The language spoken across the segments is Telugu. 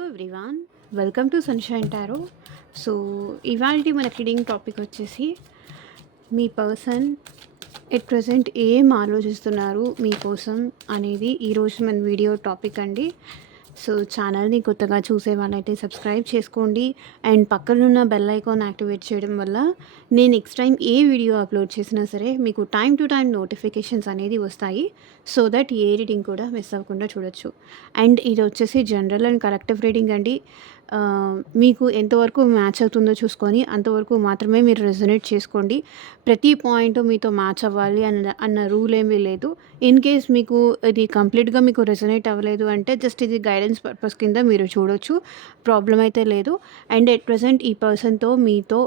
Hello everyone, welcome to sunshine tarot. So, ఇవాల్టి మన రీడింగ్ టాపిక్ వచ్చేసి మీ పర్సన్ ఎట్ ప్రెజెంట్ ఏం ఆలోచిస్తున్నారు మీకోసం అనేది ఈరోజు మన వీడియో టాపిక్ అండి. సో, ఛానల్‌ని కొత్తగా చూసే వాళ్ళైతే సబ్స్క్రైబ్ చేసుకోండి అండ్ పక్కనున్న బెల్ ఐకాన్ యాక్టివేట్ చేయడం వల్ల నేను నెక్స్ట్ టైం ఏ వీడియో అప్లోడ్ చేసినా సరే మీకు టైం టు టైం నోటిఫికేషన్స్ అనేది వస్తాయి. సో దట్ ఏ రీడింగ్ కూడా మిస్ అవ్వకుండా చూడొచ్చు. అండ్ ఇది వచ్చేసి జనరల్ అండ్ కలెక్టివ్ రీడింగ్ అండి. మీకు ఎంతవరకు మ్యాచ్ అవుతుందో చూసుకొని అంతవరకు మాత్రమే మీరు రెజొనేట్ చేసుకోండి. ప్రతి పాయింట్ మీతో మ్యాచ్ అవ్వాలి అన్న రూల్ ఏమీ లేదు. ఇన్ కేస్ మీకు ఇది కంప్లీట్‌గా మీకు రెజొనేట్ అవ్వలేదు అంటే జస్ట్ ఇది గైడెన్స్ పర్పస్ కింద మీరు చూడొచ్చు. ప్రాబ్లమ్ అయితే లేదు. అండ్ ఎట్ ప్రెజెంట్ ఈ పర్సన్‌తో మీతో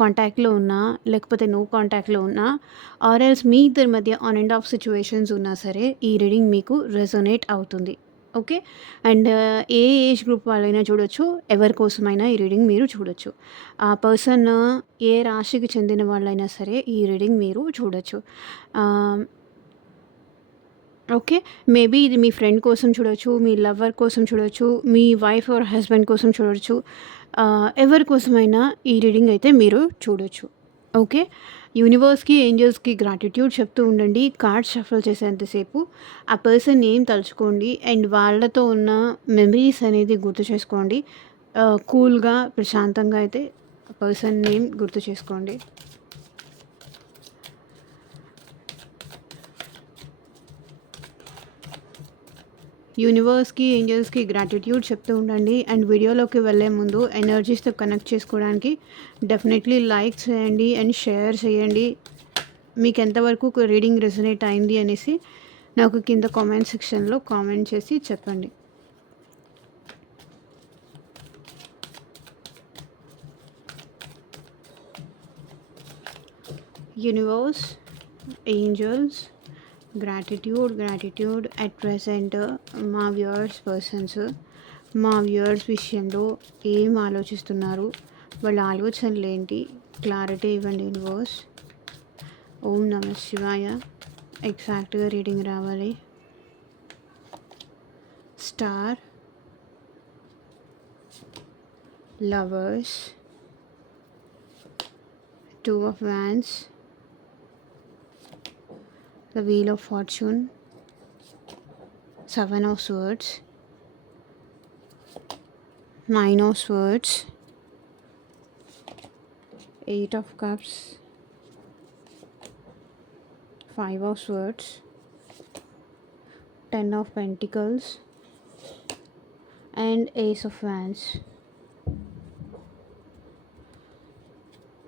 కాంటాక్ట్‌లో ఉన్నా, లేకపోతే నో కాంటాక్ట్‌లో ఉన్నా ఆర్ ఎల్స్ మీ ఇద్దరి మధ్య ఆన్ అండ్ ఆఫ్ సిట్యుయేషన్స్ ఉన్నా సరే ఈ రీడింగ్ మీకు రెజొనేట్ అవుతుంది. Okay. And A age group వాళ్ళైనా చూడొచ్చు. ఎవరి కోసమైనా ఈ రీడింగ్ మీరు చూడొచ్చు. ఆ పర్సన్ ఏ రాశికి చెందిన వాళ్ళైనా సరే ఈ రీడింగ్ మీరు చూడొచ్చు. ఓకే. మేబీ ఇది మీ ఫ్రెండ్ కోసం చూడొచ్చు, మీ లవర్ కోసం చూడొచ్చు, మీ వైఫ్ ఆర్ హస్బెండ్ కోసం చూడొచ్చు. ఎవరి కోసమైనా ఈ రీడింగ్ అయితే మీరు చూడొచ్చు. ఓకే. యూనివర్స్‌కి, ఏంజెల్స్‌కి గ్రాటిట్యూడ్ చెప్తూ ఉండండి. కార్డ్స్ షఫుల్ చేసేంతసేపు ఆ పర్సన్ నేమ్ తలుచుకోండి అండ్ వాళ్ళతో ఉన్న మెమరీస్ అనేది గుర్తు చేసుకోండి. కూల్‌గా, ప్రశాంతంగా అయితే ఆ పర్సన్ నేమ్ గుర్తు చేసుకోండి. యూనివర్స్‌కి, ఏంజెల్స్‌కి గ్రాటిట్యూడ్ చెప్తూ ఉండండి. అండ్ వీడియోలోకి వెళ్ళే ముందు ఎనర్జీస్‌తో కనెక్ట్ చేసుకోవడానికి డెఫినెట్లీ లైక్ చేయండి అండ్ షేర్ చేయండి. మీకు ఎంతవరకు రీడింగ్ రెజొనేట్ అయింది అనేసి నాకు కింద కామెంట్ సెక్షన్‌లో కామెంట్ చేసి చెప్పండి. Universe, angels, gratitude at present మా వ్యూవర్స్ విషయంలో ఏం ఆలోచిస్తున్నారు, వాళ్ళ ఆలోచనలు ఏంటి, క్లారిటీ ఇవ్వండి యూనివర్స్. ఓం నమః శివాయ. ఎగ్జాక్ట్గా రీడింగ్ రావాలి. Star, lovers, 2 of Wands, the Wheel of Fortune, 7 of Swords, 9 of Swords, 8 of Cups, 5 of Swords, 10 of Pentacles, and Ace of Wands.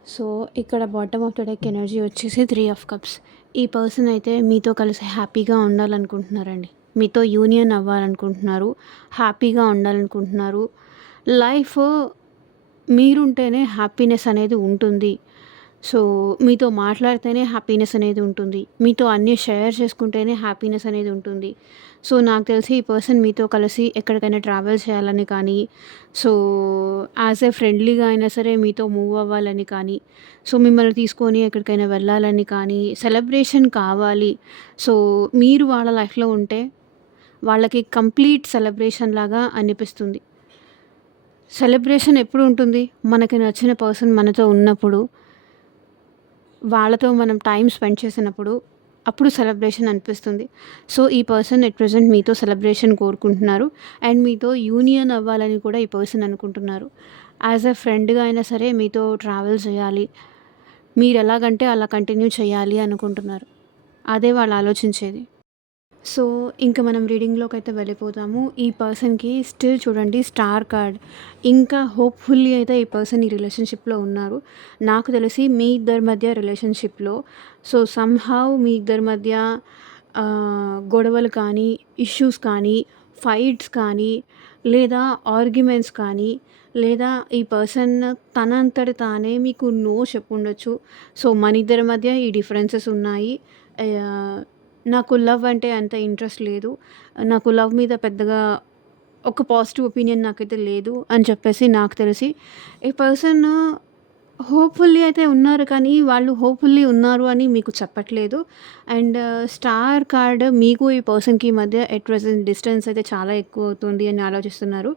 So ఇక్కడ bottom of the deck energy వచ్చేసి 3 ఆఫ్ కప్స్. ఈ పర్సన్ అయితే మీతో కలిసి హ్యాపీగా ఉండాలనుకుంటున్నారండి. మీతో యూనియన్ అవ్వాలనుకుంటున్నారు, హ్యాపీగా ఉండాలనుకుంటున్నారు. లైఫ్ మీరుంటేనే హ్యాపీనెస్ అనేది ఉంటుంది. సో మీతో మాట్లాడితేనే హ్యాపీనెస్ అనేది ఉంటుంది. మీతో అన్నీ షేర్ చేసుకుంటేనే హ్యాపీనెస్ అనేది ఉంటుంది. సో నాకు తెలిసి ఈ పర్సన్ మీతో కలిసి ఎక్కడికైనా ట్రావెల్ చేయాలని కానీ, సో యాజ్ ఏ ఫ్రెండ్లీగా అయినా సరే మీతో మూవ్ అవ్వాలని కానీ, సో మిమ్మల్ని తీసుకొని ఎక్కడికైనా వెళ్ళాలని కానీ, సెలబ్రేషన్ కావాలి. సో మీరు వాళ్ళ లైఫ్లో ఉంటే వాళ్ళకి కంప్లీట్ సెలబ్రేషన్ లాగా అనిపిస్తుంది. సెలబ్రేషన్ ఎప్పుడు ఉంటుంది? మనకి నచ్చిన పర్సన్ మనతో ఉన్నప్పుడు, వాళ్ళతో మనం టైం స్పెండ్ చేసినప్పుడు, అప్పుడు సెలబ్రేషన్ అనిపిస్తుంది. సో ఈ పర్సన్ ఎట్ ప్రెజెంట్ మీతో సెలబ్రేషన్ కోరుకుంటున్నారు అండ్ మీతో యూనియన్ అవ్వాలని కూడా ఈ పర్సన్ అనుకుంటున్నారు. యాజ్ ఎ ఫ్రెండ్గా అయినా సరే మీతో ట్రావెల్ చేయాలి, మీరు ఎలాగంటే అలా కంటిన్యూ చేయాలి అనుకుంటున్నారు. అదే వాళ్ళు ఆలోచించేది. సో ఇంకా మనం రీడింగ్లోకి అయితే వెళ్ళిపోతాము. ఈ పర్సన్కి స్టిల్ చూడండి స్టార్ కార్డ్. ఇంకా హోప్ఫుల్లీ అయితే ఈ పర్సన్ ఈ రిలేషన్షిప్లో ఉన్నారు. నాకు తెలిసి మీ ఇద్దరి మధ్య రిలేషన్షిప్లో సో సమ్హౌ మీ ఇద్దరి మధ్య గొడవలు కానీ, ఇష్యూస్ కానీ, ఫైట్స్ కానీ, లేదా ఆర్గ్యుమెంట్స్ కానీ, లేదా ఈ పర్సన్ తనంతట తానే మీకు నో చెప్పుండొచ్చు. సో మన ఇద్దరి మధ్య ఈ డిఫరెన్సెస్ ఉన్నాయి. నాకు లవ్ అంటే అంత ఇంట్రెస్ట్ లేదు, నాకు లవ్ మీద పెద్దగా ఒక పాజిటివ్ ఒపీనియన్ నాకైతే లేదు అని చెప్పేసి నాకు తెలిసి ఈ పర్సన్ హోప్‌ఫుల్లీ అయితే ఉన్నారు కానీ, వాళ్ళు హోప్‌ఫుల్లీ ఉన్నారు అని మీకు చెప్పట్లేదు. అండ్ స్టార్ కార్డ్ మీకు ఈ పర్సన్‌కి మధ్య ఎట్ ప్రెజెంట్ డిస్టెన్స్ అయితే చాలా ఎక్కువవుతుంది అని ఆలోచిస్తున్నారు.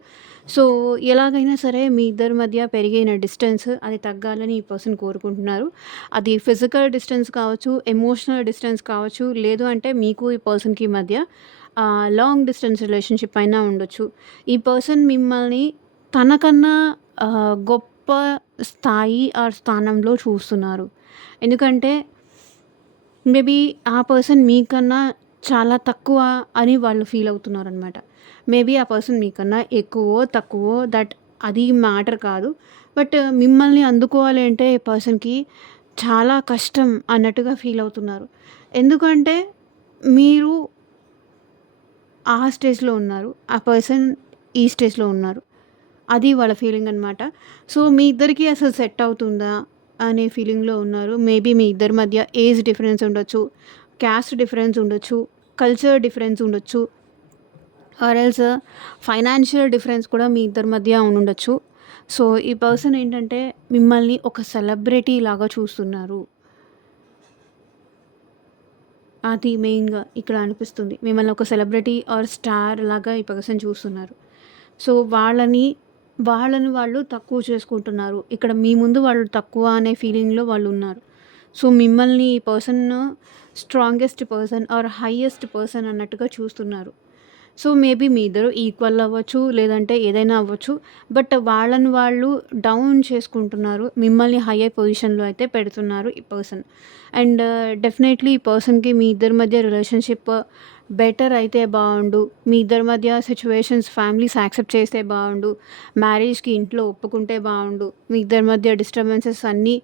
సో, ఎలాగైనా సరే మీ ఇద్దరి మధ్య పెరిగిన డిస్టెన్స్ అది తగ్గాలని ఈ పర్సన్ కోరుకుంటున్నారు. అది ఫిజికల్ డిస్టెన్స్ కావచ్చు, ఎమోషనల్ డిస్టెన్స్ కావచ్చు, లేదు అంటే మీకు ఈ పర్సన్‌కి మధ్య లాంగ్ డిస్టెన్స్ రిలేషన్‌షిప్ అయినా ఉండొచ్చు. ఈ పర్సన్ మిమ్మల్ని తనకన్నా గొప్ప స్థాయి ఆర్ స్థానంలో చూస్తున్నారు. ఎందుకంటే మేబీ ఆ పర్సన్ మీకన్నా చాలా తక్కువ అని వాళ్ళు ఫీల్ అవుతున్నారనమాట. మేబీ ఆ పర్సన్ మీకన్నా ఎక్కువో, తక్కువో అది మ్యాటర్ కాదు. బట్ మిమ్మల్ని అందుకోవాలి అంటే ఈ పర్సన్‌కి చాలా కష్టం అన్నట్టుగా ఫీల్ అవుతున్నారు. ఎందుకంటే మీరు ఆ స్టేజ్‌లో ఉన్నారు. ఆ పర్సన్ ఈ స్టేజ్‌లో ఉన్నారు. అది వాళ్ళ ఫీలింగ్ అనమాట. సో, మీ ఇద్దరికీ అసలు సెట్ అవుతుందా అనే ఫీలింగ్‌లో ఉన్నారు. మేబీ మీ ఇద్దరి మధ్య ఏజ్ డిఫరెన్స్ ఉండొచ్చు, క్యాస్ట్ డిఫరెన్స్ ఉండొచ్చు, కల్చర్ డిఫరెన్స్ ఉండొచ్చు, ఆర్ ఎల్స్ ఫైనాన్షియల్ డిఫరెన్స్ కూడా మీ ఇద్దరి మధ్య ఉండుండొచ్చు. సో, ఈ పర్సన్ ఏంటంటే మిమ్మల్ని ఒక సెలబ్రిటీ లాగా చూస్తున్నారు. అది మెయిన్‌గా ఇక్కడ అనిపిస్తుంది. మిమ్మల్ని ఒక సెలబ్రిటీ ఆర్ స్టార్ లాగా ఈ పర్సన్ చూస్తున్నారు. సో, వాళ్ళని వాళ్ళు తక్కువ చేసుకుంటున్నారు. ఇక్కడ మీ ముందు వాళ్ళు తక్కువ అనే ఫీలింగ్‌లో వాళ్ళున్నారు. సో, మిమ్మల్ని ఈ person strongest person are highest person అన్నట్టుగా చూస్తున్నారు. సో, మేబీ మీ ఇద్దరు ఈక్వల్ అవ్వచ్చు, లేదంటే ఏదైనా అవ్వచ్చు. బట్ వాళ్ళని వాళ్ళు డౌన్ చేసుకుంటున్నారు. మిమ్మల్ని హైయర్ పొజిషన్‌లో అయితే పెడుతున్నారు ఈ పర్సన్. అండ్ డెఫినైట్‌లీ ఈ పర్సన్‌కి మీ ఇద్దరి మధ్య రిలేషన్‌షిప్ బెటర్ అయితే బావుండు. మీ ఇద్దరి మధ్య సిట్యుయేషన్స్ ఫ్యామిలీస్ యాక్సెప్ట్ చేస్తే బావుండు. మ్యారేజ్‌కి ఇంట్లో ఒప్పుకుంటే బావుండు. మీ ఇద్దరి మధ్య డిస్టర్బెన్సెస్ అన్నీ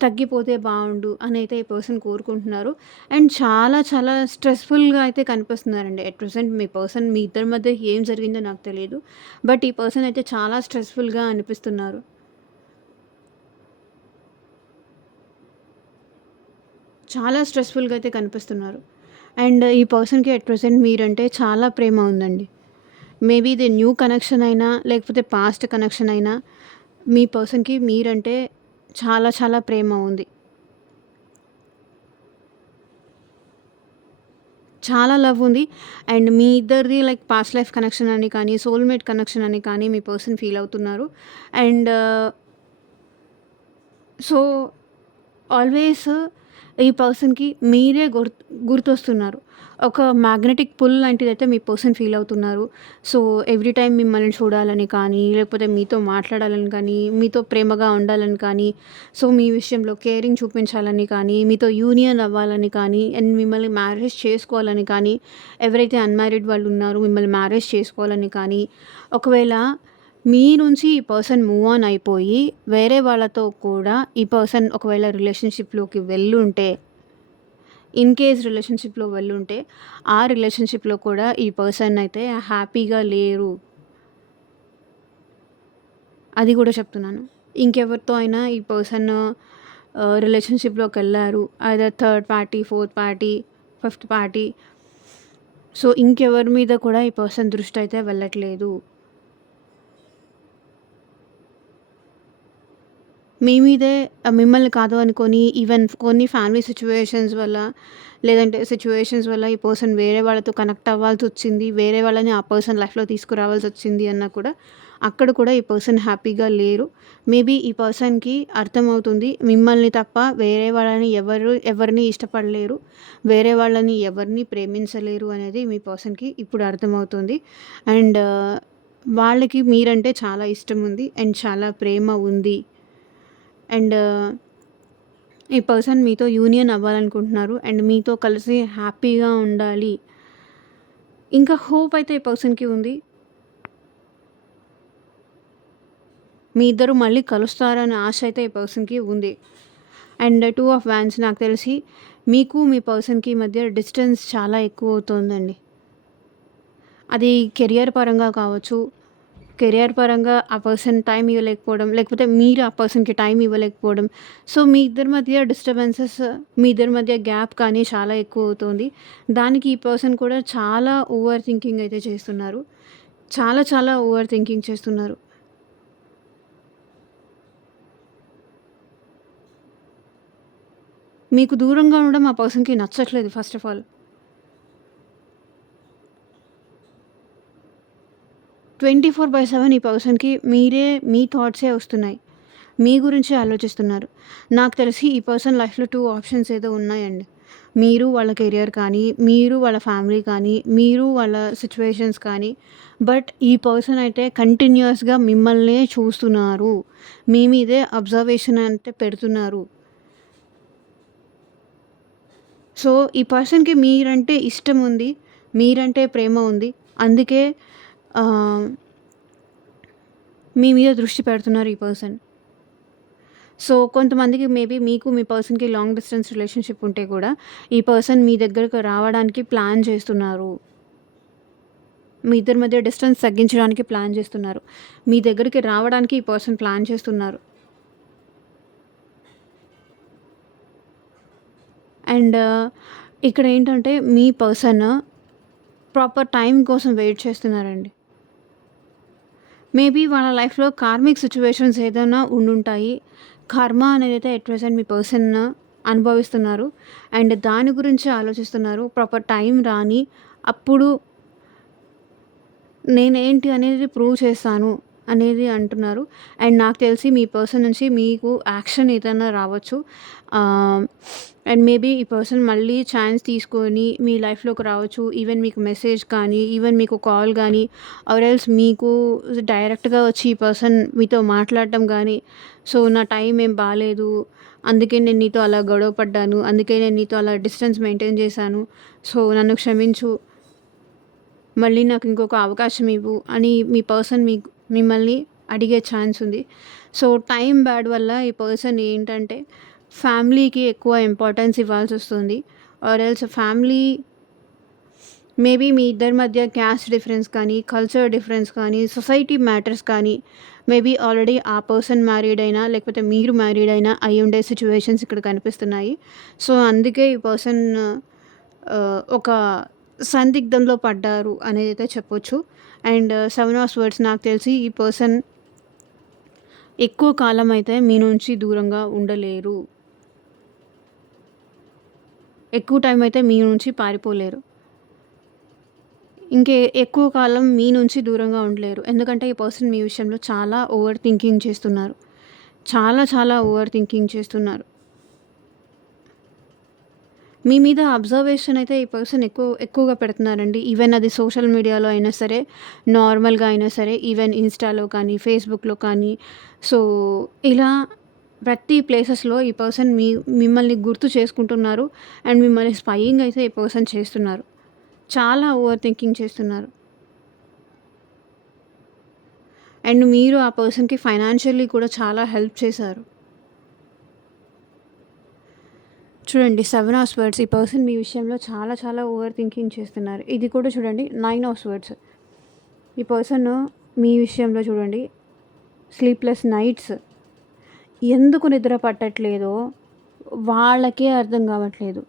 తగ్గిపోతే బావుండు అనైతే ఈ పర్సన్ కోరుకుంటున్నారు. అండ్ చాలా చాలా స్ట్రెస్‌ఫుల్‌గా అయితే కనిపిస్తున్నారండి. ఎట్ ప్రెజెంట్ మీ పర్సన్ మీ ఇద్దరి మధ్య ఏం జరిగిందో నాకు తెలీదు. బట్ ఈ పర్సన్ అయితే చాలా స్ట్రెస్‌ఫుల్‌గా అనిపిస్తున్నారు. చాలా స్ట్రెస్‌ఫుల్‌గా అయితే కనిపిస్తున్నారు. అండ్ ఈ పర్సన్‌కి ఎట్ ప్రెజెంట్ మీరంటే చాలా ప్రేమ ఉందండి. మేబీ ఇది న్యూ కనెక్షన్ అయినా, లేకపోతే పాస్ట్ కనెక్షన్ అయినా, మీ పర్సన్‌కి మీరంటే చాలా చాలా ప్రేమ ఉంది. చాలా లవ్ ఉంది. అండ్ మీ ఇద్దరిది లైక్ పాస్ట్ లైఫ్ కనెక్షన్ అని కానీ, సోల్‌మేట్ కనెక్షన్ అని కానీ మీ పర్సన్ ఫీల్ అవుతున్నారు. అండ్ సో, ఆల్వేస్ ఈ పర్సన్‌కి మీరే గుర్తొస్తున్నారు. ఒక మ్యాగ్నెటిక్ పుల్ లాంటిదైతే మీ పర్సన్ ఫీల్ అవుతున్నారు. సో, ఎవ్రీ టైమ్ మిమ్మల్ని చూడాలని కానీ, లేకపోతే మీతో మాట్లాడాలని కానీ, మీతో ప్రేమగా ఉండాలని కానీ, సో, మీ విషయంలో కేరింగ్ చూపించాలని కానీ, మీతో యూనియన్ అవ్వాలని కానీ, అండ్ మిమ్మల్ని మ్యారేజ్ చేసుకోవాలని కానీ, ఎవరైతే అన్‌మ్యారీడ్ వాళ్ళు ఉన్నారో మిమ్మల్ని మ్యారేజ్ చేసుకోవాలని కానీ, ఒకవేళ మీ నుంచి ఈ పర్సన్ మూవ్ ఆన్ అయిపోయి, వేరే వాళ్ళతో కూడా ఈ పర్సన్ ఒకవేళ రిలేషన్‌షిప్‌లోకి వెళ్ళుంటే, ఇన్ కేస్ రిలేషన్‌షిప్‌లో వెళ్ళుంటే, ఆ రిలేషన్‌షిప్‌లో కూడా ఈ పర్సన్ అయితే హ్యాపీగా లేరు. అది కూడా చెప్తున్నాను. ఇంకెవరితో అయినా ఈ పర్సన్ రిలేషన్‌షిప్‌లోకెళ్లారు. Either third party, fourth party, fifth party. So, ఇంకెవరి మీద కూడా ఈ పర్సన్ దృష్టయితే వెళ్ళట్లేదు. మీ మీదే మిమ్మల్ని కాదు అనుకోని ఈవెన్ కొన్ని ఫ్యామిలీ సిట్యుయేషన్స్ వల్ల, లేదంటే సిట్యుయేషన్స్ వల్ల ఈ పర్సన్ వేరే వాళ్ళతో కనెక్ట్ అవ్వాల్సొచ్చింది. వేరే వాళ్ళని ఆ పర్సన్ లైఫ్‌లో తీసుకురావాల్సొచ్చింది అన్నా కూడా, అక్కడ కూడా ఈ పర్సన్ హ్యాపీగా లేరు. మేబీ ఈ పర్సన్‌కి అర్థమవుతుంది. మిమ్మల్ని తప్ప వేరే వాళ్ళని ఎవరిని ఇష్టపడలేరు. వేరే వాళ్ళని ఎవరిని ప్రేమించలేరు అనేది మీ పర్సన్‌కి ఇప్పుడు అర్థమవుతుంది. అండ్ వాళ్ళకి మీరంటే చాలా ఇష్టం ఉంది. అండ్ చాలా ప్రేమ ఉంది. అండ్ ఈ పర్సన్ మీతో యూనియన్ అవ్వాలనుకుంటున్నారు. అండ్ మీతో కలిసి హ్యాపీగా ఉండాలి. ఇంకా హోప్ అయితే ఈ పర్సన్‌కి ఉంది. మీ ఇద్దరు మళ్ళీ కలుస్తారనే ఆశ అయితే ఈ పర్సన్‌కి ఉంది. అండ్ 2 ఆఫ్ వాండ్స్ నాకు తెలిసి మీకు మీ పర్సన్‌కి మధ్య డిస్టెన్స్ చాలా ఎక్కువవుతోందండి. అది కెరియర్ పరంగా కావచ్చు, కెరియర్ పరంగా ఆ పర్సన్ టైం ఇవ్వలేకపోవడం, లేకపోతే మీరు ఆ పర్సన్‌కి టైం ఇవ్వలేకపోవడం. సో, మీ ఇద్దరి మధ్య డిస్టర్బెన్సెస్, మీ ఇద్దరి మధ్య గ్యాప్ కానీ చాలా ఎక్కువవుతోంది. దానికి ఈ పర్సన్ కూడా చాలా ఓవర్ థింకింగ్ అయితే చేస్తున్నారు. చాలా చాలా ఓవర్ థింకింగ్ చేస్తున్నారు. మీకు దూరంగా ఉండడం ఆ పర్సన్‌కి నచ్చట్లేదు ఫస్ట్ ఆఫ్ ఆల్. 24/7 ఈ పర్సన్‌కి మీ థాట్సే వస్తున్నాయి. మీ గురించే ఆలోచిస్తున్నారు. నాకు తెలిసి ఈ పర్సన్ లైఫ్‌లో 2 ఆప్షన్స్ ఏదో ఉన్నాయండి. మీరు వాళ్ళ కెరియర్ కానీ, మీరు వాళ్ళ ఫ్యామిలీ కానీ, మీరు వాళ్ళ సిట్యుయేషన్స్ కానీ, బట్ ఈ పర్సన్ అయితే కంటిన్యూయస్‌గా మిమ్మల్నే చూస్తున్నారు. మీ మీదే అబ్జర్వేషన్ అంటే పెడుతున్నారు. సో, ఈ పర్సన్‌కి మీరంటే ఇష్టం ఉంది. మీరంటే ప్రేమ ఉంది. అందుకే ఆహ్, మీ మీద దృష్టి పెడుతున్నారు ఈ పర్సన్. సో, కొంతమందికి మేబీ మీకు మీ పర్సన్‌కి లాంగ్ డిస్టెన్స్ రిలేషన్‌షిప్ ఉంటే కూడా, ఈ పర్సన్ మీ దగ్గరకు రావడానికి ప్లాన్ చేస్తున్నారు. మీ ఇద్దరి మధ్య డిస్టెన్స్ తగ్గించడానికి ప్లాన్ చేస్తున్నారు. మీ దగ్గరికి రావడానికి ఈ పర్సన్ ప్లాన్ చేస్తున్నారు. అండ్ ఇక్కడేంటంటే మీ పర్సన్ ప్రాపర్ టైం కోసం వెయిట్ చేస్తున్నారండి. మేబీ వాళ్ళ లైఫ్‌లో కార్మిక్ సిట్యుయేషన్స్ ఏదైనా ఉండుంటాయి. కర్మ అనేదైతే ఎట్ ప్రెజెంట్ మీ పర్సన్ అనుభవిస్తున్నారు. అండ్ దాని గురించి ఆలోచిస్తున్నారు. ప్రాపర్ టైం రాని అప్పుడు నేనేంటి అనేది ప్రూవ్ చేస్తాను అనేది అంటున్నారు. అండ్ నాకు తెలిసి మీ పర్సన్ నుంచి మీకు యాక్షన్ ఏదైనా రావచ్చు. ఆహ్, అండ్ మేబీ ఈ పర్సన్ మళ్ళీ ఛాన్స్ తీసుకొని మీ లైఫ్‌లోకి రావచ్చు. ఈవెన్ మీకు మెసేజ్ కానీ, ఈవెన్ మీకు కాల్ గానీ, ఆర్ ఎల్స్ మీకు డైరెక్ట్‌గా వచ్చి ఈ పర్సన్ మీతో మాట్లాడటం గానీ, సో, నా టైం ఏం బాలేదు. అందుకే నేను నీతో అలా గొడవ పడ్డాను. అందుకే నేను నీతో అలా డిస్టెన్స్ మెయింటైన్ చేశాను. సో, నన్ను క్షమించు. మళ్ళీ నాకు ఇంకొక అవకాశం ఇవ్వు అని మీ పర్సన్ మిమ్మల్ని అడిగే ఛాన్స్ ఉంది. సో, టైం బ్యాడ్ వల్ల ఈ పర్సన్ ఏంటంటే ఫ్యామిలీకి ఎక్కువ ఇంపార్టెన్స్ ఇవ్వాల్సొస్తుంది. ఆర్ ఎల్స్ ఫ్యామిలీ మేబీ మీ ఇద్దరి మధ్య క్యాస్ట్ డిఫరెన్స్ కానీ, కల్చర్ డిఫరెన్స్ కానీ, సొసైటీ మ్యాటర్స్ కానీ, మేబీ ఆల్రెడీ ఆ పర్సన్ మ్యారీడ్ అయినా, లేకపోతే మీరు మ్యారీడ్ అయినా అయ్యుండే సిట్యుయేషన్స్ ఇక్కడ కనిపిస్తున్నాయి. సో, అందుకే ఈ పర్సన్ ఒక సందిగ్ధంలో పడ్డారు అనేదైతే చెప్పొచ్చు. అండ్ 7 ఆఫ్ స్వర్డ్స్ నాకు తెలిసి ఈ పర్సన్ ఎక్కువ కాలం అయితే మీ నుంచి దూరంగా ఉండలేరు. ఎక్కువ టైం అయితే మీ నుంచి పారిపోలేరు. ఎక్కువ కాలం మీ నుంచి దూరంగా ఉండలేరు. ఎందుకంటే ఈ పర్సన్ మీ విషయంలో చాలా ఓవర్ థింకింగ్ చేస్తున్నారు. చాలా చాలా ఓవర్ థింకింగ్ చేస్తున్నారు. మీ మీద అబ్జర్వేషన్ అయితే ఈ పర్సన్ ఎక్కువగా పెడుతున్నారండి. ఈవెన్ అది సోషల్ మీడియాలో అయినా సరే, నార్మల్‌గా అయినా సరే, ఈవెన్ ఇన్‌స్టాలో కానీ, ఫేస్‌బుక్‌లో కానీ. సో, ఇలా ప్రతి ప్లేసెస్‌లో ఈ పర్సన్ మిమ్మల్ని గుర్తు చేసుకుంటున్నారు. అండ్ మిమ్మల్ని స్పైయింగ్ అయితే ఈ పర్సన్ చేస్తున్నారు. చాలా ఓవర్ థింకింగ్ చేస్తున్నారు. అండ్ మీరు ఆ పర్సన్‌కి ఫైనాన్షియల్లీ కూడా చాలా హెల్ప్ చేశారు. చూడండి 7 ఆఫ్ స్వర్డ్స్ ఈ పర్సన్ మీ విషయంలో చాలా చాలా ఓవర్ థింకింగ్ చేస్తున్నారు. ఇది కూడా చూడండి 9 ఆఫ్ స్వర్డ్స్ ఈ పర్సన్ మీ విషయంలో చూడండి స్లీప్‌లెస్ నైట్స్. ఎందుకు నిద్ర పట్టట్లేదో వాళ్ళకే అర్థం కావట్లేదు.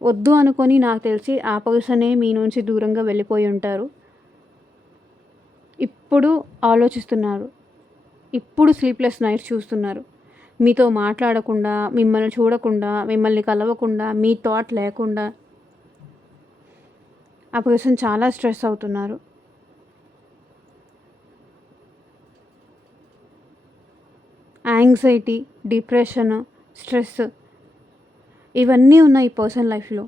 వద్దు అనుకొని నాకు తెలిసి ఆ పర్సనే మీ నుంచి దూరంగా వెళ్ళిపోయి ఉంటారు. ఇప్పుడు ఆలోచిస్తున్నారు. ఇప్పుడు స్లీప్‌లెస్ నైట్స్ చూస్తున్నారు. మీతో మాట్లాడకుండా, మిమ్మల్ని చూడకుండా, మిమ్మల్ని కలవకుండా, మీ థాట్ లేకుండా ఆ పర్సన్ చాలా స్ట్రెస్ అవుతున్నారు. యాంగ్జైటీ, డిప్రెషన్, స్ట్రెస్ ఇవన్నీ ఉన్నాయి ఈ పర్సన్ లైఫ్‌లో.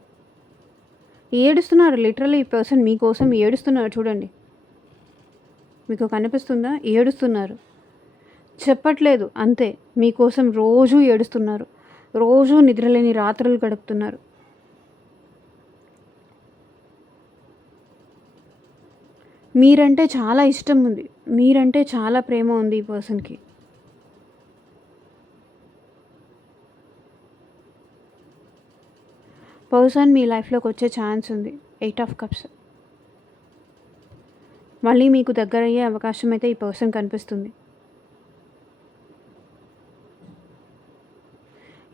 ఏడుస్తున్నారు లిటరల్లీ ఈ పర్సన్ మీకోసం ఏడుస్తున్నారు చూడండి. మీకు కనిపిస్తుందా? ఏడుస్తున్నారు. చెప్పట్లేదు అంతే. మీకోసం రోజూ ఏడుస్తున్నారు. రోజూ నిద్రలేని రాత్రులు గడుపుతున్నారు. మీరంటే చాలా ఇష్టం ఉంది. మీరంటే చాలా ప్రేమ ఉంది ఈ పర్సన్‌కి. పర్సన్ మీ లైఫ్‌లోకి వచ్చే ఛాన్స్ ఉంది. 8 ఆఫ్ కప్స్. మళ్ళీ మీకు దగ్గరయ్యే అవకాశం అయితే ఈ పర్సన్ కనిపిస్తుంది.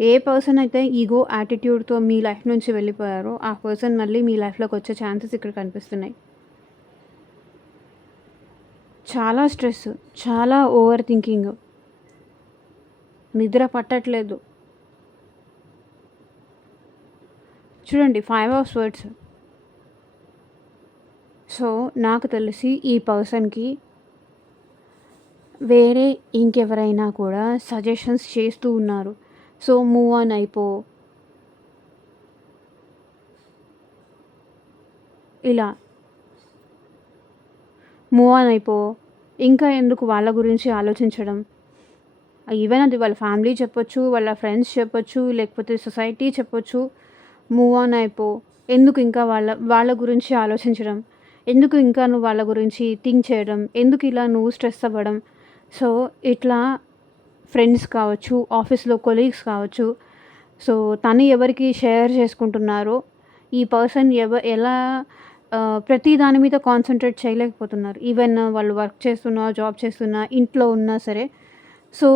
ఏ పర్సన్ అయితే ఈగో, యాటిట్యూడ్‌తో మీ లైఫ్ నుంచి వెళ్ళిపోయారో ఆ పర్సన్ మళ్ళీ మీ లైఫ్‌లోకి వచ్చే ఛాన్సెస్ ఇక్కడ కనిపిస్తున్నాయి. చాలా స్ట్రెస్, చాలా ఓవర్ థింకింగ్, నిద్ర పట్టట్లేదు. చూడండి 5 ఆఫ్ స్వర్డ్స్. సో, నాకు తెలిసి ఈ పర్సన్‌కి వేరే ఇంకెవరైనా కూడా సజెషన్స్ చేస్తూ ఉన్నారు. సో, మూవ్ ఆన్ అయిపో. ఇలా మూవ్ ఆన్ అయిపో. ఇంకా ఎందుకు వాళ్ళ గురించి ఆలోచించడం. ఈవెన్ అది వాళ్ళ ఫ్యామిలీ చెప్పొచ్చు, వాళ్ళ ఫ్రెండ్స్ చెప్పొచ్చు, లేకపోతే సొసైటీ చెప్పొచ్చు. మూవ్ ఆన్ అయిపో. ఎందుకు ఇంకా వాళ్ళ వాళ్ళ గురించి ఆలోచించడం. ఎందుకు ఇంకా నువ్వు వాళ్ళ గురించి థింక్ చేయడం. ఎందుకు ఇలా నువ్వు స్ట్రెస్ అవ్వడం. సో, ఇట్లా ఫ్రెండ్స్ కావచ్చు, ఆఫీస్‌లో కొలీగ్స్ కావచ్చు. సో, తను ఎవరికి షేర్ చేసుకుంటున్నారో, ఈ పర్సన్ ఎలా ప్రతి దాని మీద కాన్సంట్రేట్ చేయలేకపోతున్నారు. ఈవెన్ వాళ్ళు వర్క్ చేస్తున్నా, జాబ్ చేస్తున్నా, ఇంట్లో ఉన్నా సరే. సో,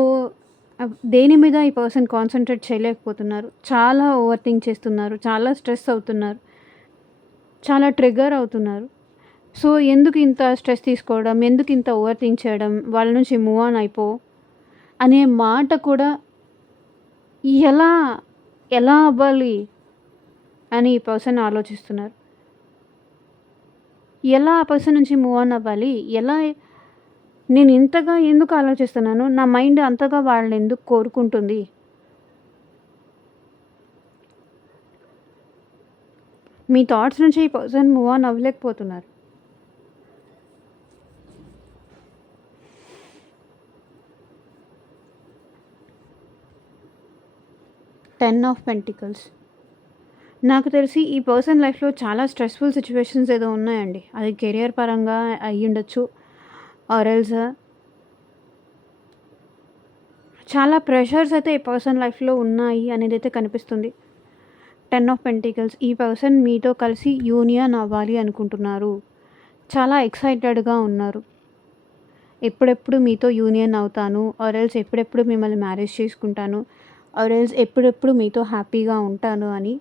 దేని మీద ఈ పర్సన్ కాన్సంట్రేట్ చేయలేకపోతున్నారు. చాలా ఓవర్ థింక్ చేస్తున్నారు. చాలా స్ట్రెస్ అవుతున్నారు. చాలా ట్రిగ్గర్ అవుతున్నారు. సో, ఎందుకు ఇంత స్ట్రెస్ తీసుకోవడం, ఎందుకు ఇంత ఓవర్ థింక్ చేయడం, వాళ్ళ నుంచి మూవ్ ఆన్ అయిపో అనే మాట కూడా ఎలా, ఎలా అవ్వాలి అని ఈ పర్సన్ ఆలోచిస్తున్నారు. ఎలా ఆ పర్సన్ నుంచి మూవ్ ఆన్ అవ్వాలి? ఎలా నేను ఇంతగా ఎందుకు ఆలోచిస్తున్నాను? నా మైండ్ అంతగా వాళ్ళని ఎందుకు కోరుకుంటుంది? మీ థాట్స్ నుంచి ఈ పర్సన్ మూవ్ ఆన్ అవ్వలేకపోతున్నారు. Ten of pentacles. నాకు తెలిసి ఈ పర్సన్ లైఫ్‌లో చాలా స్ట్రెస్‌ఫుల్ సిట్యుయేషన్స్ ఏదో ఉన్నాయండి. అది కెరియర్ పరంగా అయ్యుండొచ్చు. ఆర్ ఎల్స్ చాలా ప్రెషర్స్ అయితే ఈ పర్సన్ లైఫ్‌లో ఉన్నాయి అనేదైతే కనిపిస్తుంది. 10 ఆఫ్ పెంటికల్స్. ఈ పర్సన్ మీతో కలిసి యూనియన్ అవ్వాలి అనుకుంటున్నారు. చాలా ఎక్సైటెడ్‌గా ఉన్నారు. ఎప్పుడెప్పుడు మీతో యూనియన్ అవుతాను, ఆర్ ఎల్స్ ఎప్పుడెప్పుడు మిమ్మల్ని మ్యారేజ్ చేసుకుంటాను, ఆర్ ఎల్స్ ఎప్పుడెప్పుడు మీతో హ్యాపీగా ఉంటాను అని,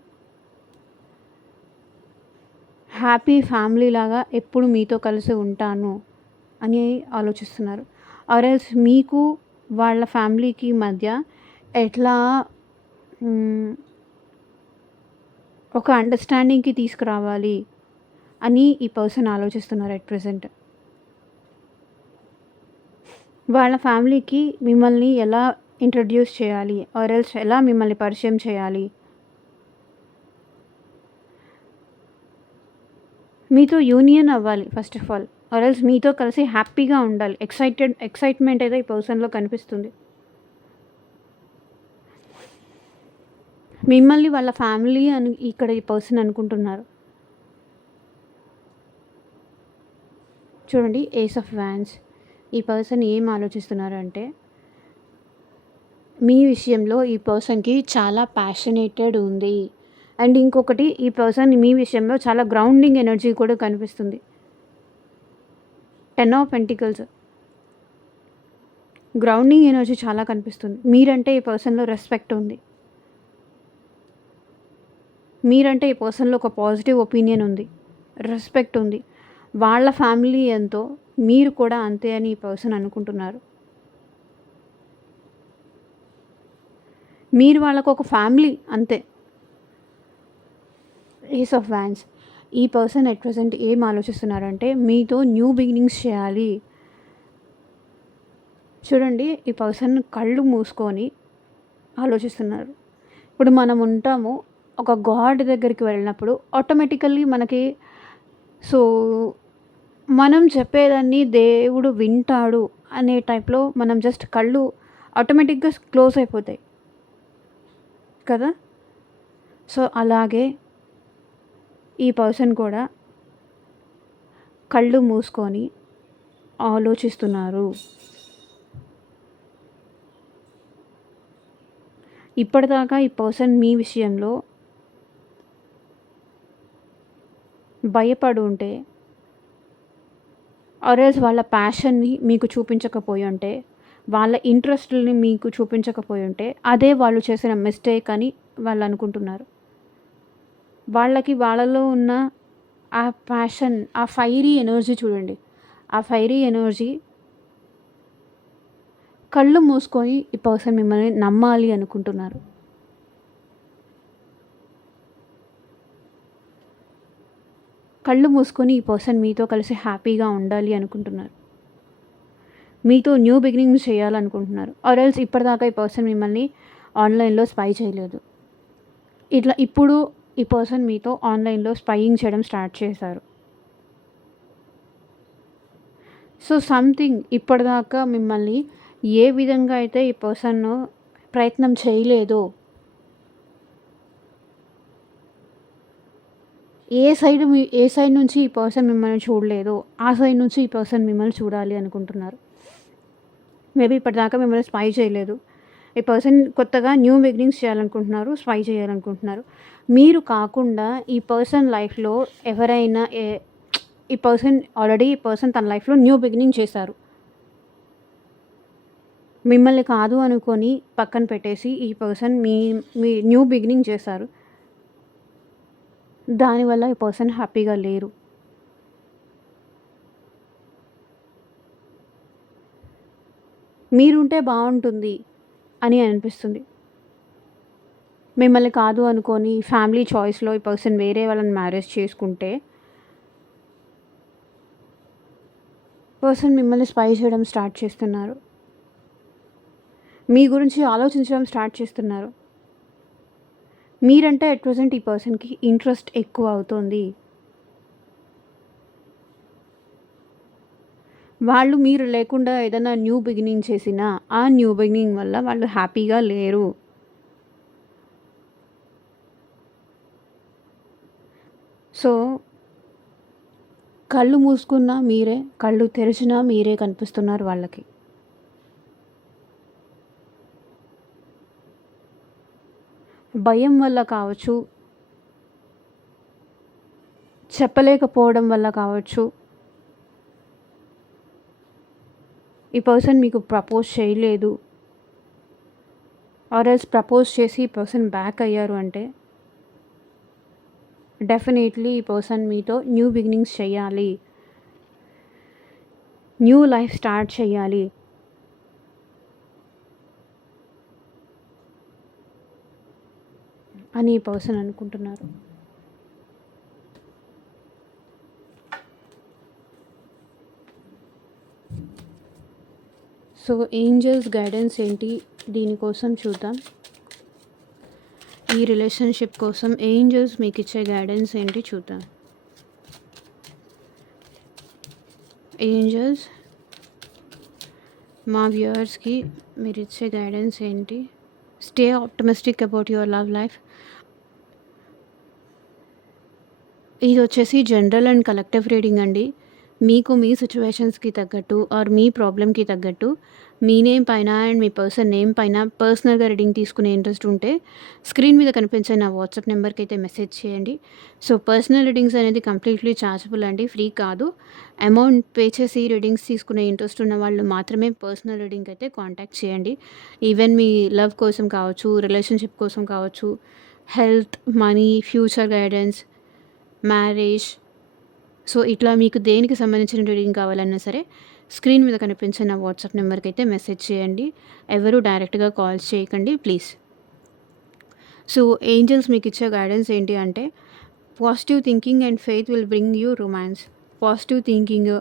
హ్యాపీ ఫ్యామిలీ లాగా ఎప్పుడు మీతో కలిసి ఉంటాను అని ఆలోచిస్తున్నారు. ఆర్ ఎల్స్ మీకు వాళ్ళ ఫ్యామిలీకి మధ్య ఎట్లా ఒక అండర్‌స్టాండింగ్‌కి తీసుకురావాలి అని ఈ పర్సన్ ఆలోచిస్తున్నారు ఎట్ ప్రెజెంట్. వాళ్ళ ఫ్యామిలీకి మిమ్మల్ని ఎలా ఇంట్రొడ్యూస్ చేయాలి, ఆర్ ఎల్స్ ఎలా మిమ్మల్ని పరిచయం చేయాలి. మీతో యూనియన్ అవ్వాలి first of all. Or else మీతో కలిసి హ్యాపీగా ఉండాలి. ఎక్సైట్‌మెంట్ అయితే ఈ పర్సన్‌లో కనిపిస్తుంది. మిమ్మల్ని వాళ్ళ ఫ్యామిలీ అని ఇక్కడ ఈ పర్సన్ అనుకుంటున్నారు. చూడండి ఏస్ ఆఫ్ వాండ్స్. ఈ పర్సన్ ఏం ఆలోచిస్తున్నారంటే, మీ విషయంలో ఈ పర్సన్‌కి చాలా ప్యాషనేటెడ్ ఉంది. అండ్ ఇంకొకటి ఈ పర్సన్ మీ విషయంలో చాలా గ్రౌండింగ్ ఎనర్జీ కూడా కనిపిస్తుంది. 10 ఆఫ్ పెంటికల్స్. గ్రౌండింగ్ ఎనర్జీ చాలా కనిపిస్తుంది. మీరంటే ఈ పర్సన్‌లో రెస్పెక్ట్ ఉంది. మీరంటే ఈ పర్సన్‌లో ఒక పాజిటివ్ ఒపీనియన్ ఉంది. రెస్పెక్ట్ ఉంది. వాళ్ళ ఫ్యామిలీ ఎంతో మీరు కూడా అంతే అని ఈ పర్సన్ అనుకుంటున్నారు. మీరు వాళ్ళకొక ఫ్యామిలీ అంతే. Ace of wands. ఈ పర్సన్ ఎట్ ప్రెజెంట్ ఏం ఆలోచిస్తున్నారంటే, మీతో న్యూ బిగినింగ్స్ చేయాలి. చూడండి ఈ పర్సన్ కళ్ళు మూసుకొని ఆలోచిస్తున్నారు. ఇప్పుడు మనం ఉంటాము. ఒక గాడ్ దగ్గరికి వెళ్ళినప్పుడు ఆటోమేటికల్లీ మనకి సో, మనం చెప్పేదాన్ని దేవుడు వింటాడు అనే టైప్‌లో మనం జస్ట్ కళ్ళు ఆటోమేటిక్‌గా క్లోజ్ అయిపోతాయి. కదా! సో, అలాగే ఈ పర్సన్ కూడా కళ్ళు మూసుకొని ఆలోచిస్తున్నారు. ఇప్పటిదాకా ఈ పర్సన్ మీ విషయంలో భయపడి ఉంటే, ఆర్ ఎల్స్ వాళ్ళ ప్యాషన్‌ని మీకు చూపించకపోయి ఉంటే, వాళ్ళ ఇంట్రెస్ట్‌లని మీకు చూపించకపోయి ఉంటే, అదే వాళ్ళు చేసిన మిస్టేక్ అని వాళ్ళు అనుకుంటున్నారు. వాళ్ళకి వాళ్ళలో ఉన్న ఆ ప్యాషన్, ఆ ఫైరీ ఎనర్జీ చూడండి. ఆ ఫైరీ ఎనర్జీ కళ్ళు మూసుకొని ఈ పర్సన్ మిమ్మల్ని నమ్మాలి అనుకుంటున్నారు. కళ్ళు మూసుకొని ఈ పర్సన్ మీతో కలిసి హ్యాపీగా ఉండాలి అనుకుంటున్నారు. మీతో న్యూ బిగినింగ్స్ చేయాలనుకుంటున్నారు. ఆర్ ఎల్స్ ఇప్పటిదాకా ఈ పర్సన్ మిమ్మల్ని ఆన్‌లైన్‌లో స్పై చేయలేదు. ఇప్పుడు ఈ పర్సన్ మీతో ఆన్‌లైన్‌లో స్పైయింగ్ చేయడం స్టార్ట్ చేశారు. సో, సంథింగ్ ఇప్పటిదాకా మిమ్మల్ని ఏ విధంగా అయితే ఈ పర్సన్ ప్రయత్నం చేయలేదో, ఏ సైడ్ నుంచి ఈ పర్సన్ మిమ్మల్ని చూడలేదో, ఆ సైడ్ నుంచి ఈ పర్సన్ మిమ్మల్ని చూడాలి అనుకుంటున్నారు. మేబీ ఇప్పటిదాకా మిమ్మల్ని స్పై చేయలేదు. ఈ పర్సన్ కొత్తగా న్యూ బిగినింగ్స్ చేయాలనుకుంటున్నారు, స్పై చేయాలనుకుంటున్నారు. మీరు కాకుండా ఈ పర్సన్ లైఫ్‌లో ఎవరైనా ఈ పర్సన్ తన లైఫ్‌లో న్యూ బిగినింగ్ చేశారు. మిమ్మల్ని కాదు అనుకోని పక్కన పెట్టేసి ఈ పర్సన్ మీ న్యూ బిగినింగ్ చేశారు. దానివల్ల ఈ పర్సన్ హ్యాపీగా లేరు. మీరుంటే బావుంటుంది అని అనిపిస్తుంది. మిమ్మల్ని కాదు అనుకోని ఫ్యామిలీ చాయిస్‌లో ఈ పర్సన్ వేరే వాళ్ళని మ్యారేజ్ చేసుకుంటే, పర్సన్ మిమ్మల్ని స్పై చేయడం స్టార్ట్ చేస్తున్నారు. మీ గురించి ఆలోచించడం స్టార్ట్ చేస్తున్నారు. మీరంటే అట్ ప్రెజెంట్ ఈ పర్సన్‌కి ఇంట్రెస్ట్ ఎక్కువ అవుతోంది. వాళ్ళు మీరు లేకుండా ఏదైనా న్యూ బిగినింగ్ చేసినా, ఆ న్యూ బిగినింగ్ వల్ల వాళ్ళు హ్యాపీగా లేరు. సో, కళ్ళు మూసుకున్నా మీరే, కళ్ళు తెరిచినా మీరే కనిపిస్తున్నారు వాళ్ళకి. భయం వల్ల కావచ్చు, చెప్పలేకపోవడం వల్ల కావచ్చు, ఈ పర్సన్ మీకు ప్రపోజ్ చేయలేదు, ఆర్ ఎల్స్ ప్రపోజ్ చేసి ఈ పర్సన్ బ్యాక్ అయ్యారు అంటే, డెఫినెట్లీ ఈ పర్సన్ మీతో న్యూ బిగినింగ్స్ చేయాలి. న్యూ లైఫ్ స్టార్ట్ చేయాలి అని ఈ పర్సన్ అనుకుంటున్నారు. సో, ఏంజెల్స్ గైడెన్స్ ఏంటి దీనికోసం చూద్దాం. ఈ రిలేషన్షిప్ కోసం ఏంజెల్స్ మీకు ఇచ్చే గైడెన్స్ ఏంటి చూద్దాం. ఏంజెల్స్ మా వ్యూవర్స్కి మీరు ఇచ్చే గైడెన్స్ ఏంటి? Stay optimistic about your love life. ఇది వచ్చేసి జనరల్ అండ్ కలెక్టివ్ రీడింగ్ అండి. మీకు మీ సిచ్యువేషన్స్కి తగ్గట్టు ఆర్ మీ ప్రాబ్లమ్కి తగ్గట్టు మీ నేమ్ పైన అండ్ మీ పర్సన్ నేమ్ పైన పర్సనల్గా రీడింగ్ తీసుకునే ఇంట్రెస్ట్ ఉంటే స్క్రీన్ మీద కనిపించే నా వాట్సాప్ నెంబర్కి అయితే మెసేజ్ చేయండి. సో పర్సనల్ రీడింగ్స్ అనేది కంప్లీట్లీ ఛార్జబుల్ అండి, ఫ్రీ కాదు. అమౌంట్ పే చేసి రీడింగ్స్ తీసుకునే ఇంట్రెస్ట్ ఉన్న వాళ్ళు మాత్రమే పర్సనల్ రీడింగ్ అయితే కాంటాక్ట్ చేయండి. ఈవెన్ మీ లవ్ కోసం కావచ్చు, రిలేషన్షిప్ కోసం కావచ్చు, health, money, future guidance, marriage, so ఇట్లా మీకు దేనికి సంబంధించిన రీడింగ్ కావాలన్నా సరే స్క్రీన్ మీద కనిపించే నా వాట్సాప్ నెంబర్కి అయితే మెసేజ్ చేయండి. ఎవరు డైరెక్ట్గా కాల్స్ చేయకండి ప్లీజ్. సో ఏంజల్స్ మీకు ఇచ్చే గైడెన్స్ ఏంటి అంటే, positive thinking and faith will bring you romance. Positive thinking,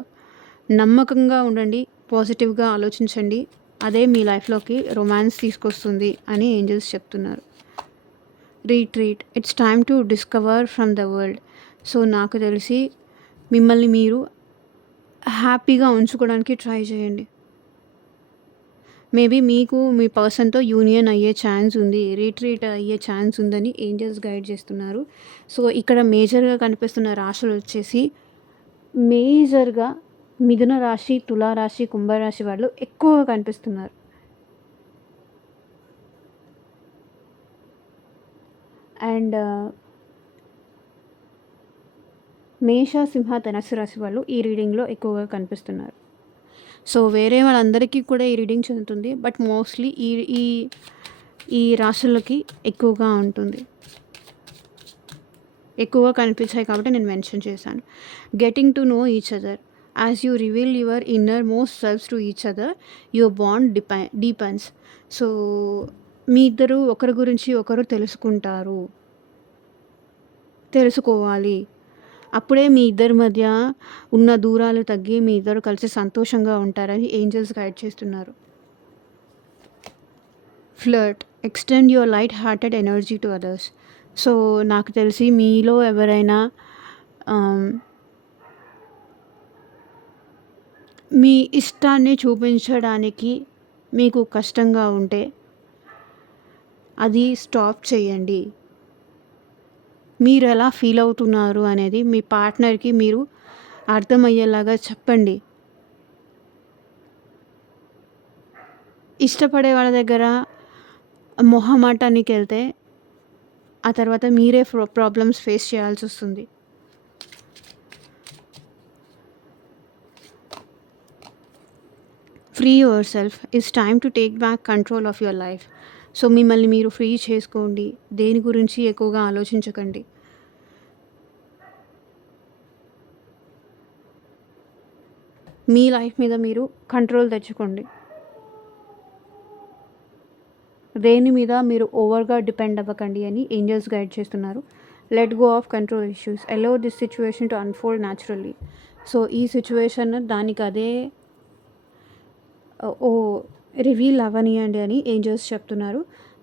నమ్మకంగా ఉండండి, పాజిటివ్గా ఆలోచించండి, అదే మీ లైఫ్లోకి రొమాన్స్ తీసుకొస్తుంది అని ఏంజల్స్ చెప్తున్నారు. Retreat, it's time to discover from the world. So నాకు తెలిసి మిమ్మల్ని మీరు హ్యాపీగా ఉంచుకోవడానికి ట్రై చేయండి. మేబీ మీకు మీ పర్సన్తో యూనియన్ అయ్యే ఛాన్స్ ఉంది, రీట్రీట్ అయ్యే ఛాన్స్ ఉందని ఏంజల్స్ గైడ్ చేస్తున్నారు. సో ఇక్కడ మేజర్గా కనిపిస్తున్న రాశులు వచ్చేసి మేజర్గా మిథున రాశి, తులారాశి, కుంభరాశి వాళ్ళు ఎక్కువగా కనిపిస్తున్నారు. అండ్ మేష, సింహ, ధనస్సు రాశి వాళ్ళు ఈ రీడింగ్లో ఎక్కువగా కనిపిస్తున్నారు. సో వేరే వాళ్ళందరికీ కూడా ఈ రీడింగ్ చెందుతుంది, బట్ మోస్ట్లీ ఈ ఈ ఈ రాశులకి ఎక్కువగా ఉంటుంది, ఎక్కువగా కనిపించాయి కాబట్టి నేను మెన్షన్ చేశాను. Getting to know each other, as you reveal your innermost selfs to each other, your bond deepens. So మీ ఇద్దరు ఒకరి గురించి ఒకరు తెలుసుకోవాలి. అప్పుడే మీ ఇద్దరి మధ్య ఉన్న దూరాలు తగ్గి మీ ఇద్దరు కలిసి సంతోషంగా ఉంటారని ఏంజెల్స్ గైడ్ చేస్తున్నారు. Flirt extend your light hearted energy to others. So నాకు తెలిసి మీలో ఎవరైనా మీ ఇష్టాన్ని చూపించడానికి మీకు కష్టంగా ఉంటే అది స్టాప్ చేయండి. మీరు ఎలా ఫీల్ అవుతున్నారు అనేది మీ పార్ట్నర్కి మీరు అర్థమయ్యేలాగా చెప్పండి. ఇష్టపడే వాళ్ళ దగ్గర మొహమాటానికి వెళ్తే ఆ తర్వాత మీరే ప్రాబ్లమ్స్ ఫేస్ చేయాల్సి వస్తుంది. Free your self. It's time to take back control of your life. So మిమ్మల్ని మీరు ఫ్రీ చేసుకోండి. దేని గురించి ఎక్కువగా ఆలోచించకండి. మీ లైఫ్ మీద మీరు కంట్రోల్ తెచ్చుకోండి. దేని మీద మీరు ఓవర్గా డిపెండ్ అవ్వకండి అని ఏంజల్స్ గైడ్ చేస్తున్నారు. Let go of control issues. Allow this situation to unfold naturally. So ఈ సిచ్యువేషన్ దానికి అదే ఓ రివీల్ అవ్వనియండి అని ఏంజల్స్ చెప్తున్నారు.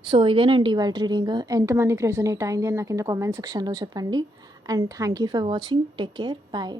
సో ఇదేనండి ఇవాళ రీడింగ్. ఎంతమందికి రెజొనేట్ అయింది అని నాకు కింద కామెంట్ సెక్షన్లో చెప్పండి. And thank you for watching. Take care. Bye.